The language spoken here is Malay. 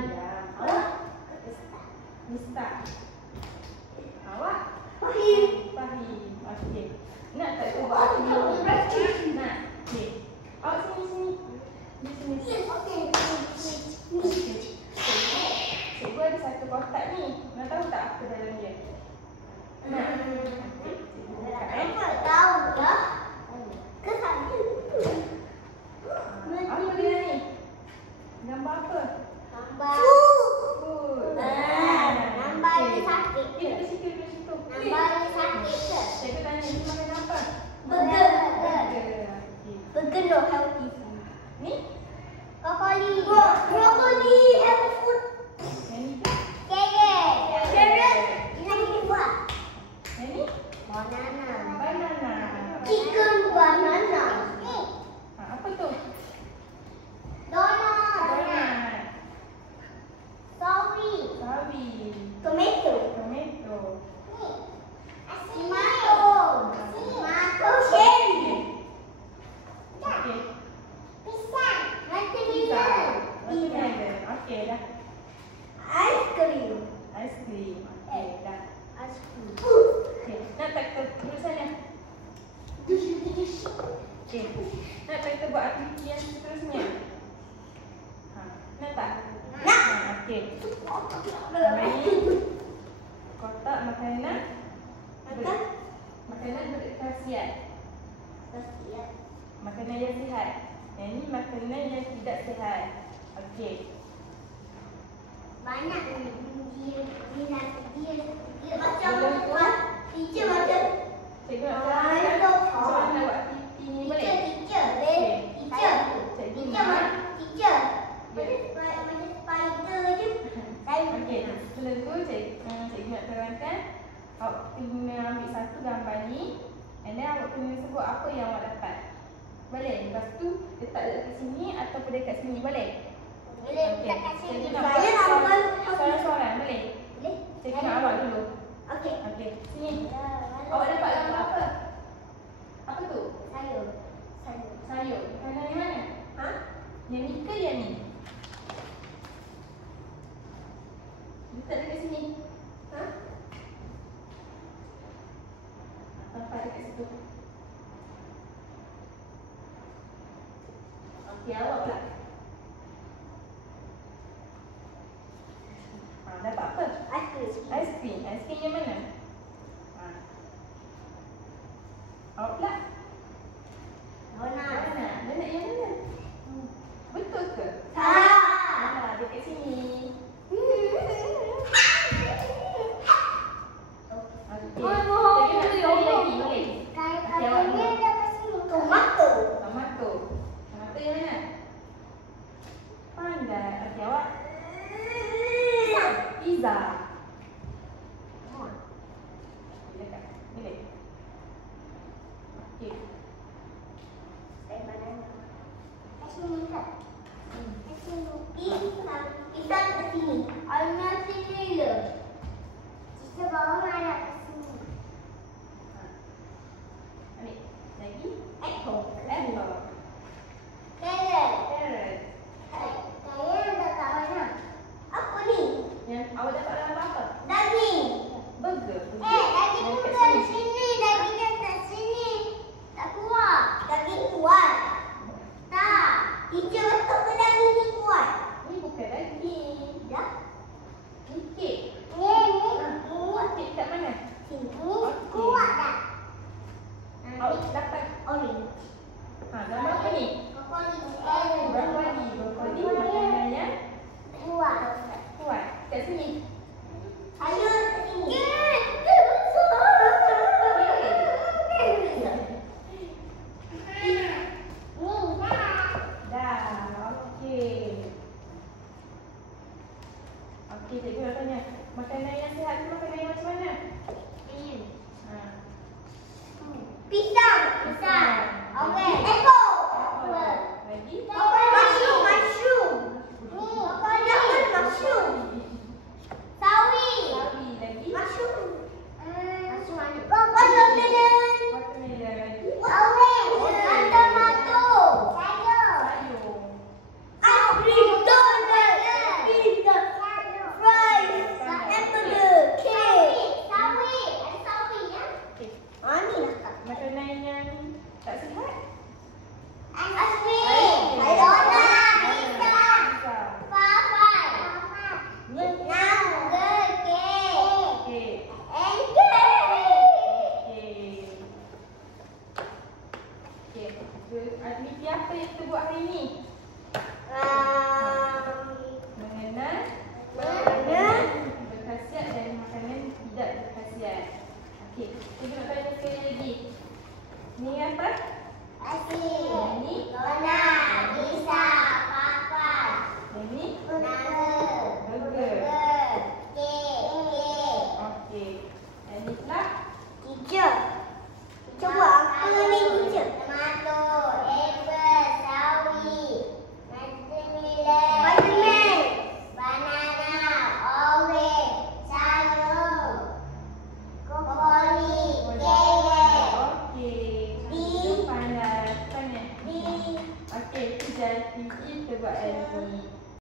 Ya. Awak? Mista. Awak? Fahim. Fahim. Okey. Nak tak cuba aku dulu? Nak. Okey. Awak sini. Di sini. Okey. Cikgu ada satu kotak ni. Nak tahu tak apa dalam dia? Nak? Apa tahu ya? Ke sana. Apa dia ni? Gambar apa? Gambar. Food. Gambar ni sakit ke? Di situ. Gambar ni sakit ke? Cikgu tanya ni makan apa? Burger. Okey. Burger no healthy food. Ni? Brokoli. Brokoli healthy food. Yang ni? Carrot. Carrot. Ini buah. Yang ni? Banana. Banana. Chicken banana. Apa tu? Donut. Donut. Sawi. Sawi. Tomato. Tomato. Tomato cherry. Okey. Pisang. Pizza. Watermelon. Okey dah. Ice cream. Ice cream. Okey dah. Ice cream. Okey. Nak tak kita tulisannya? Okey. Nak tak kita buat aktiviti yang seterusnya? Nak tak? Nak. Okey. Ini kotak makanan. Makanan berkhasiat. Makanan yang sihat. Yang ni makanan yang tidak sihat. Okey. Banyak dia macam teacher macam Cikgu nak terangkan macam mana nak buat aktiviti ni boleh? teacher macam spider je. Okey. Sebelum tu cikgu nak terangkan awak kena ambil satu gambar ni and then awak kena sebut apa yang awak dapat. Boleh? Lepas tu letak dekat sini ataupun dekat sini. Boleh? Boleh Okey. letak kat sini. Cikgu nak Saya nak buat soalan-soalan. Boleh? boleh. Cikgu nak awak dulu. Okey. Okey. Sini. Awak dapat gambar apa? Apa tu? Sayur. Sayur. Makanan yang mana? Ha? Yang ni ke yang ni? Letak dekat sini. Ha? Letak dekat situ. Okey, awak pula. Dapat apa? Ice cream. Ice cream. Ice cream yang mana? Awak pula? Donut. Donut yang mana? Betul ke? Salah. Dekat sini. Okey. Cikgu nak sekali lagi, boleh? Okey, awak dulu. Tomato. Tomato. Tomato yang mana? Pandai. Okey, awak. Pizza. Dekat. Boleh? Okey. Pisang ke sini. Ayah sini le. Kita bawa mana ke sini? Ambil. Lagi. Apple. Apple. Carrot. Carrot. Saya dah tahu mana. Apa ni? Yang awak dapat gambar apa? Daging. Burger. Daging Yang kat bukan di sini. Dagingnya kat sini. Tak kuat. Daging kuat. Tak. Teacher betul ke daging ni kuat? Ni bukan daging. Ya. Ni kek. Ni. Kek kat mana? Sini. Kuat tak? Awak dapat. Orange. Gambar apa ni? Brokoli. Brokoli makanan yang Kuat. kuat. Kat sini. Ayo ke sini. Dah. Okey. Okey, cikgu nak tanya. Makanan yang sihat tu makanan yang macam mana? Pisang. Pisang. Okey. Apple.